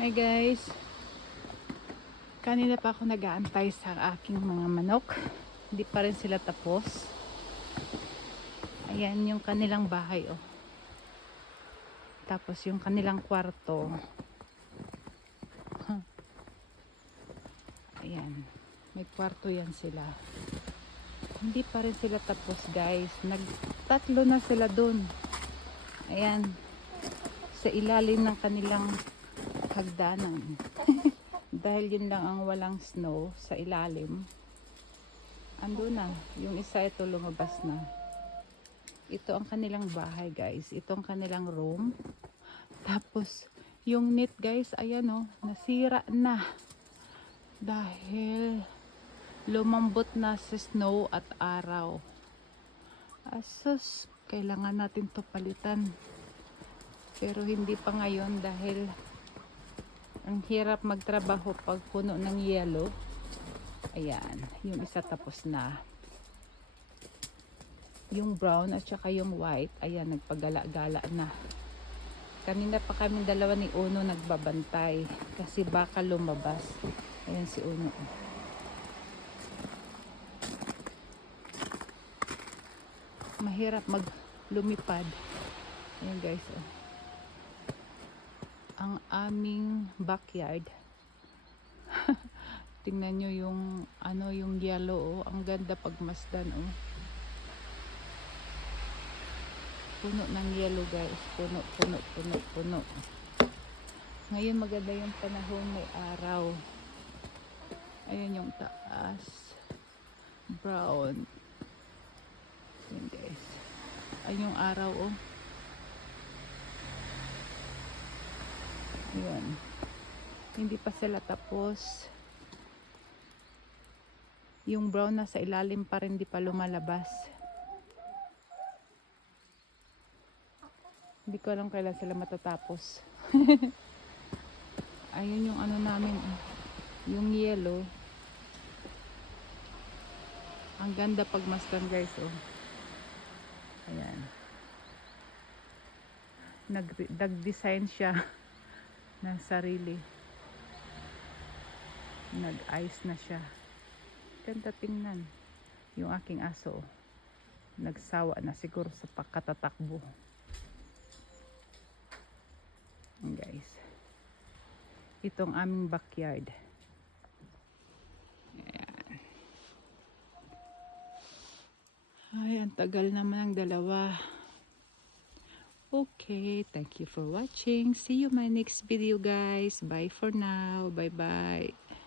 Hi guys, kanina pa ako nag-aantay sa aking mga manok. Hindi pa rin sila tapos. Ayan yung kanilang bahay oh. Tapos yung kanilang kwarto. Ayan, may kwarto yan sila. Hindi pa rin sila tapos guys. Nagtatlo na sila dun. Ayan, sa ilalim ng kanilang hagdanan. Dahil yun lang ang walang snow sa ilalim. Ando na, yung isa ito lumabas na. Ito ang kanilang bahay guys. Ito ang kanilang room. Tapos yung net guys, ayan oh, nasira na. Dahil lumambot na sa snow at araw. Asus, kailangan natin to palitan. Pero hindi pa ngayon dahil ang hirap magtrabaho pag puno ng yelo. Ayan, yung isa tapos na. Yung brown at saka yung white, ayan, nagpagala-gala na. Kanina pa kami dalawa ni Uno nagbabantay kasi baka lumabas. Ayan si Uno. Mahirap lumipad. Ayan guys. Oh. Ang aming backyard. Tingnan nyo yung ano, yung yellow oh. Ang ganda pagmasdan oh. Puno ng yellow guys. Puno, puno, puno, puno. Ngayon maganda yung panahon, may araw. Ayan yung taas. Brown. Ayan guys. Ayan yung araw oh. Ayan. Hindi pa sila tapos. Yung brown na sa ilalim pa rin, di pa lumalabas. Hindi ko alam kailan sila matatapos. Ayun yung ano namin, yung yellow. Ang ganda pagmasdan guys oh. Ayan. Nag-design siya ng sarili. Nag-ice na siya. Ganda tingnan. Yung aking aso oh. Nagsawa na siguro sa pagkatatakbo. Guys, itong aming backyard. Ayan. Ay, ang tagal naman ang dalawa. Okay, thank you for watching. See you my next video guys. Bye for now. Bye bye.